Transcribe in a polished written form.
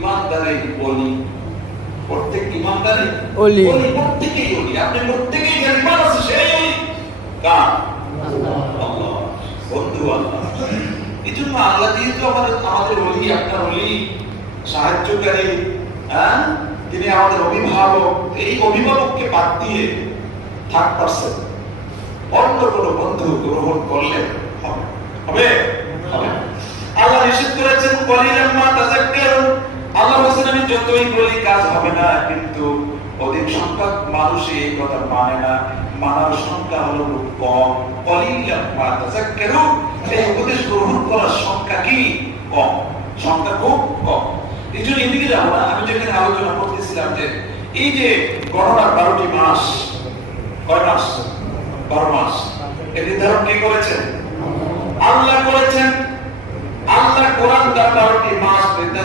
ইমানদারই বলি, প্রত্যেক ইমানদারই ওলি, প্রত্যেকেই ওলি। আপনি প্রত্যেকেই যার ইমান আছে সেই ওলি। কার? আল্লাহ। বন্ধু আল্লাহ। এই জন্য আল্লাহ যেহেতু আমাদের ওলি, আপনার ওলি, সাহায্যকারী, তিনি আমাদের অভিভাবক, এই অভিভাবককে বাদ দিয়ে থার্ড পারসন অন্য কোন বন্ধু গ্রহণ করলে হবে হবে হবে। আল্লাহ নিষেধ করেছেন কলিলাম মা তাযাক্কারুন। আল্লাহ বলেছেন আমি যতই বলি কাজ হবে না, কিন্তু অধিক সংখ্যক মানুষ এই কথা মানে না, মানার সংখ্যা হলো খুব কম। কলিলাম মা তাযাক্কারুন, এই উপদেশ গ্রহণ করার সংখ্যা কি? কম, সংখ্যা খুব কম। এই জন্য এদিকে যাবো না, আমি যেখানে আলোচনা করতেছিলাম যে এই যে গণনার 12টি মাস, কয় মাস? 12 মাস। এর নির্ধারণ কে করেছেন? আল্লাহ করেছেন। আল্লাহ কোরআন দ্বারা 12টি মাস নির্ধারণ